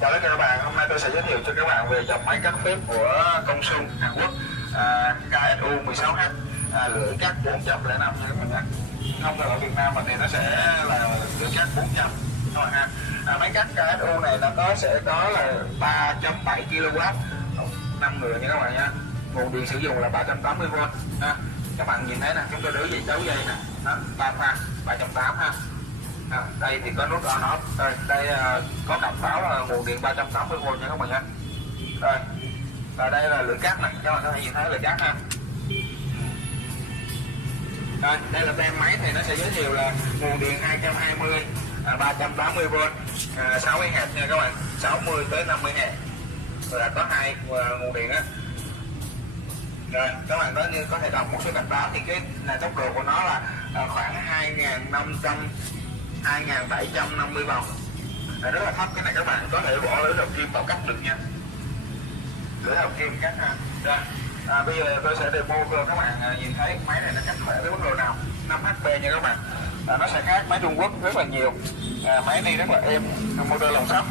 Chào tất cả các bạn, hôm nay tôi sẽ giới thiệu cho các bạn về dòng máy cắt phép của Công Hàn Quốc, KSU 16H, lưỡi cắt 4.05 nha các bạn. Thông thường ở Việt Nam mình thì nó sẽ là lưỡi cắt 400 các bạn ha. Máy cắt KSU này nó sẽ có là 3.7 kW, 5 người nha các bạn nha. Nguồn điện sử dụng là 380V ha. Các bạn nhìn thấy nè, chúng tôi đối diện đấu dây nè, đó, 3 pha 3.8 ha. Đây thì có nút on off, đây có cảnh báo là nguồn điện 380V nha các bạn nha. Rồi, và đây là lưỡi cắt này, các bạn có thể nhìn thấy lưỡi cắt ha. Rồi, đây là tem máy thì nó sẽ giới thiệu là nguồn điện 220, 380V, 60Hz nha các bạn, 60 tới 50Hz. Rồi là có hai nguồn điện á. Rồi, các bạn có thể đọc một số cảnh báo thì cái này tốc độ của nó là khoảng 2.750 vòng, rất là thấp. Cái này các bạn có thể bỏ lưỡi đầu kim vào cắt được nha, lưỡi đầu kim cắt ha. Rồi, bây giờ tôi sẽ demo cho các bạn nhìn thấy máy này nó cắt khỏe với mức độ nào. 5HP nha các bạn, nó sẽ khác máy Trung Quốc rất là nhiều. Máy này rất là êm, motor lồng sắt,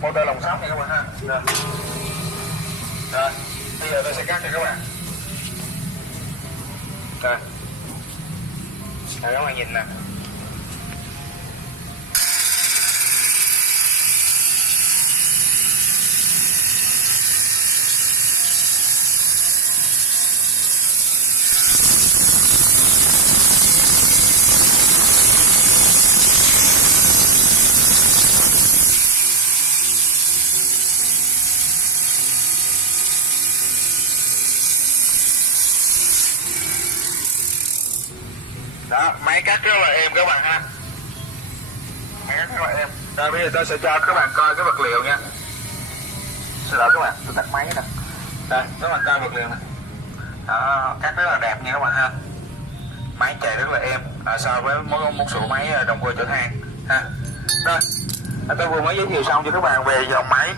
motor lồng sắt nha các bạn ha. Rồi, bây giờ tôi sẽ cắt cho các bạn. Rồi, các bạn nhìn nè. Đó, máy cắt rất là êm các bạn ha. Máy cắt rất là êm. Rồi bây giờ tôi sẽ cho các bạn coi cái vật liệu nha. Xin lỗi các bạn, tôi tắt máy nè. Đây, các bạn coi vật liệu nè. Đó, cắt rất là đẹp nha các bạn ha. Máy chạy rất là êm so với một số máy đồng quê chở than ha. Rồi, tôi vừa mới giới thiệu xong cho các bạn về dòng máy